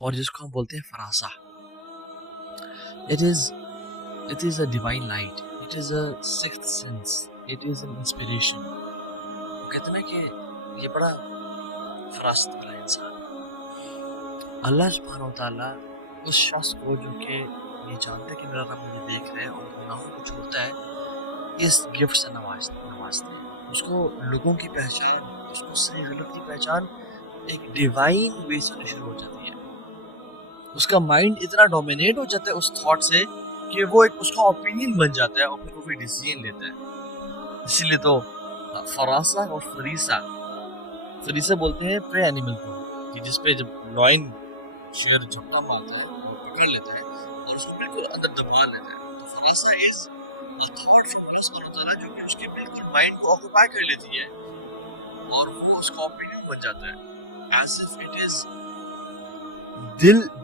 اور جس کو ہم بولتے ہیں فراسہ. It is a divine light. It is a sixth sense. It is an inspiration. وہ کہتے ہیں نا کہ یہ بڑا فراست والا انسان. اللہ سبحانہ و تعالیٰ اس شخص کو جو کہ یہ جانتا ہے کہ میرا رب مجھے دیکھ رہا ہے اور گناہوں کو چھوڑتا ہے, اس گفٹ سے نوازتے ہیں. اس کو لوگوں کی پہچان, اس کو صحیح غلط کی پہچان ایک ڈیوائن وے سے شروع ہو جاتی ہے. اس کا مائنڈ اتنا ڈومینیٹ ہو جاتا ہے اس تھاٹ سے کہ وہ ایک اس کا اوپینین بن جاتا ہے اور پھر وہ کوئی ڈیسیژن لیتا ہے. اسی لیے تو فراسہ اور فریسہ بولتے ہیں پرے اینیمل کو, کہ جس پہ جب لائن شیر جھپٹا مارتا ہے وہ پکڑ لیتا ہے اور اس کو بالکل اندر دبا لیتا ہے. تو فراسہ از a thought from Allah subhanahu wa ta'ala جو کہ اس کے بالکل مائنڈ کو آکوپائی کر لیتی ہے اور وہ اس کا اوپینین بن جاتا ہے. as if it is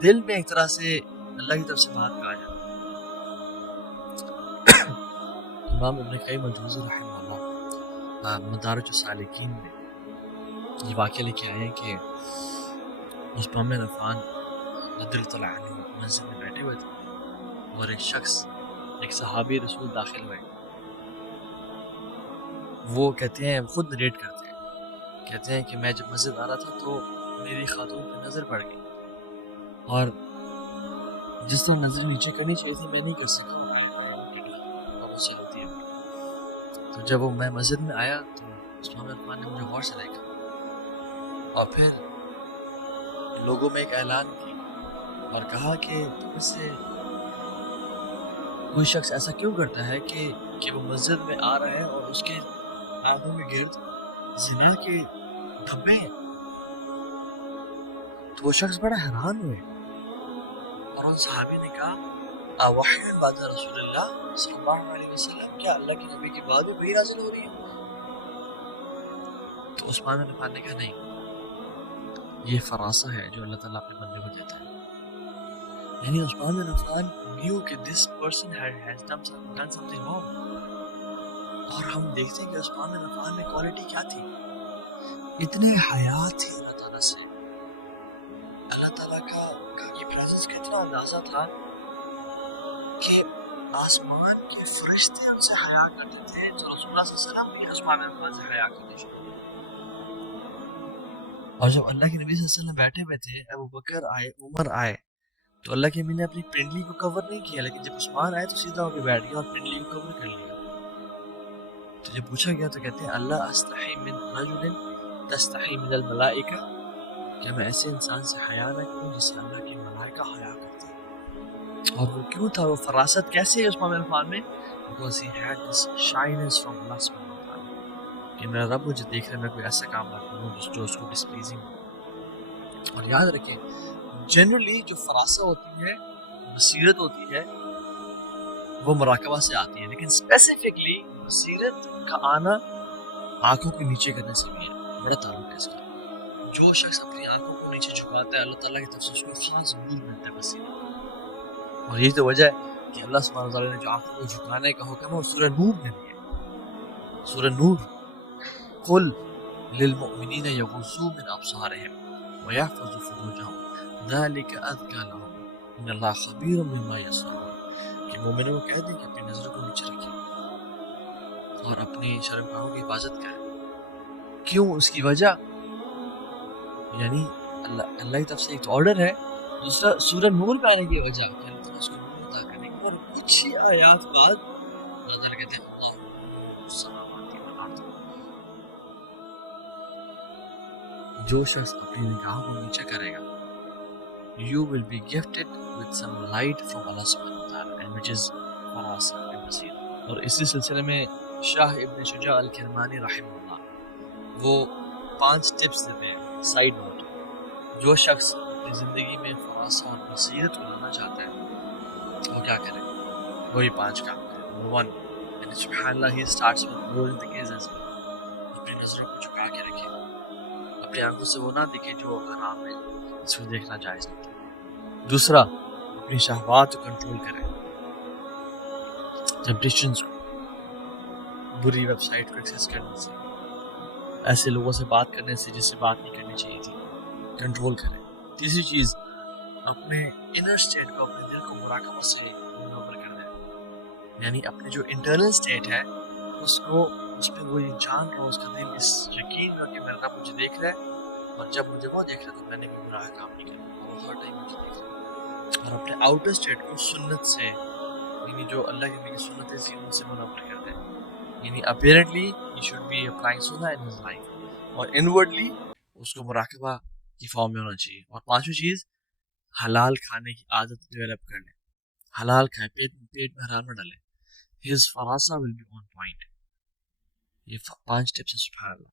دل میں ایک طرح سے اللہ کی طرف سے بات کہا جاتا ہے. امام ابن قیم الجوزی رحمہ اللہ مدارج السالکین میں یہ واقعہ لے کے آئے ہیں کہ عثمان بن عفان رضی اللہ تعالیٰ عنہ مسجد میں بیٹھے ہوئے تھے اور ایک صحابی رسول داخل ہوئے. وہ کہتے ہیں, خود نریٹ کہتے ہیں کہ میں جب مسجد آ رہا تھا تو میری خاتون پہ نظر پڑ گئی اور جس طرح نظر نیچے کرنی چاہیے تھی میں نہیں کر سکا. تو جب میں مسجد میں آیا تو عثمان بن عفان نے مجھے غور سے دیکھا اور پھر لوگوں میں ایک اعلان کی اور کہا کہ تم میں سے کوئی شخص ایسا کیوں کرتا ہے کہ وہ مسجد میں آ رہا ہے اور اس کے آنکھوں کے گرد زنا کے دھبے ہیں. تو وہ شخص بڑا حیران ہوئے اور ان صحابی نے کہا وحی بعد رسول اللہ صلی اللہ علیہ وسلم, کیا اللہ کے نبی کی بعد میں وحی نازل ہو رہی ہے؟ تو عثمان بن عفان نے کہا نہیں, یہ فراسہ ہے جو اللہ تعالیٰ اپنے بندے کو دیتا ہے. یعنی عثمان بن عفان knew کہ this person has done something wrong. اور ہم دیکھتے ہیں کہ عثمان بن عفان میں کوالٹی کیا تھی, اتنی حیا تھی اللہ تعالیٰ سے, اللہ تعالیٰ کا یہ پریزنس کا اتنا اندازہ تھا کہ آسمان کے فرشتے ان سے حیا کرتے تھے, تو رسول اللہ صلی اللہ علیہ وسلم بھی عثمان بن عفان سے حیا کرتے تھے. اور جب اللہ کے نبی صلی اللہ علیہ وسلم بیٹھے ہوئے تھے, ابو بکر آئے, عمر آئے, تو اللہ کے نبی نے اپنی پنڈلی کو کور نہیں کیا, لیکن جب عثمان آئے تو سیدھا ہو کے بیٹھ گیا اور پنڈلی کو کور کر لیا. تو جب پوچھا گیا تو کہتے ہیں اللہ استحی من رجل تستحی من الملائکہ, کہ میں ایسے انسان سے حیا نہ کروں جس سے اللہ کی ملائکہ حیا کرتے ہیں. اور وہ کیوں تھا, وہ فراست کیسے ہے عثمان بن عفان میں؟ because he had this shyness from Allah subhanahu wa ta'ala, کہ میرا رب مجھے دیکھ رہا ہے, میں کوئی ایسا کام نہ کروں جو اس کو ڈسپلیزنگ ہو. اور یاد رکھیں جنرلی جو فراسہ ہوتی ہے, بصیرت ہوتی ہے, وہ مراقبہ سے آتی ہے, لیکن اسپیسیفکلی بصیرت کا آنا آنکھوں کو نیچے کرنے سے بھی ہے, بڑا تعلق ہے اس کا. جو شخص اپنی آنکھوں کو نیچے جھکاتا ہے اللہ تعالیٰ کی طرف سے اس کو خاص ضرور ملتا ہے بصیرت. اور یہی تو وجہ ہے کہ اللہ سبحانہ وتعالیٰ نے جو آنکھوں کو جھکانے کا حکم ہے وہ سورہ نور میں دیا. سورہ نور, قل للمؤمنین یغضوا من ابصارهم ویحفظوا فروجهم ذلک اذکیٰ لہم ان اللہ خبیر بما یصنعون, کہ مومنوں کو کہہ دیں کہ اپنی نظروں کو نیچے رکھیں اور اپنی شرمگاہوں کی حفاظت کریں. کیوں؟ اس کی وجہ یعنی اللہ کی طرف سے ایک آرڈر ہے, دوسرا سورہ نور میں آنے کی وجہ کہ اللہ تعالیٰ اس کو نور عطا کرنے کی. اور کچھ ہی آیات بعد اللہ تعالیٰ کہتے ہیں اللہ السماوات والارض, جو شخص اپنی نگاہوں کو نیچے کرے گا you will be gifted with some light from Allah subhanahu wa ta'ala, and which is فراسہ بصیرت. اور اسی سلسلے میں شاہ ابن شجاع الکرمانی رحمہ اللہ وہ 5 ٹپس دیتے ہیں سائیڈ نوٹ. جو شخص اپنی زندگی میں فراسہ اور بصیرت کو لانا چاہتا ہے وہ کیا کرے, وہی 5 کام کرے. نمبر 1, یعنی سبحان اللہ he starts with lowering the gaze as well, اپنی نظروں کو جھکا کے رکھے, اپنی آنکھوں سے وہ نہ دیکھے جو حرام ہے, اس کو دیکھنا جائز نہیں. دوسرا, اپنی شہوات کو کنٹرول کرے, ٹیمپٹیشنز کو, بری ویب سائٹ کو ایکسیس کرنے سے, ایسے لوگوں سے بات کرنے سے جس سے بات نہیں کرنی چاہیے تھی, کنٹرول کرے. تیسری چیز, اپنے انر اسٹیٹ کو، اپنے دل کو مراقبہ سے منور کر دیں، یعنی اپنے جو انٹرنل اسٹیٹ ہے اس کو، اس میں وہ یہ جان رہا ہو، اس کا دل اس یقین رہا کہ میرا رب مجھے دیکھ رہا ہے، اور جب مجھے وہ دیکھ رہا ہے تو میں نے بھی گناہ کام نہیں کرنا، وہ ہر ٹائم مجھے دیکھ رہا ہے۔ اور اپنے آؤٹر اسٹیٹ کو سنت سے، یعنی جو اللہ کے نبی کی سنتیں تھیں ان سے منور کر دیں، یعنی apparently he should be applying سنہ ان ہز لائف، اور انورڈلی اس کو مراقبہ کی فارم میں ہونا چاہیے۔ اور پانچویں چیز، حلال کھانے کی عادت ڈیولپ کر لیں، حلال کھائیں، پیٹ میں حرام نہ ڈالیں۔ ہز فراسہ ول بی آن پوائنٹ۔ یہ 5 ٹپس ہیں، سبحان اللہ۔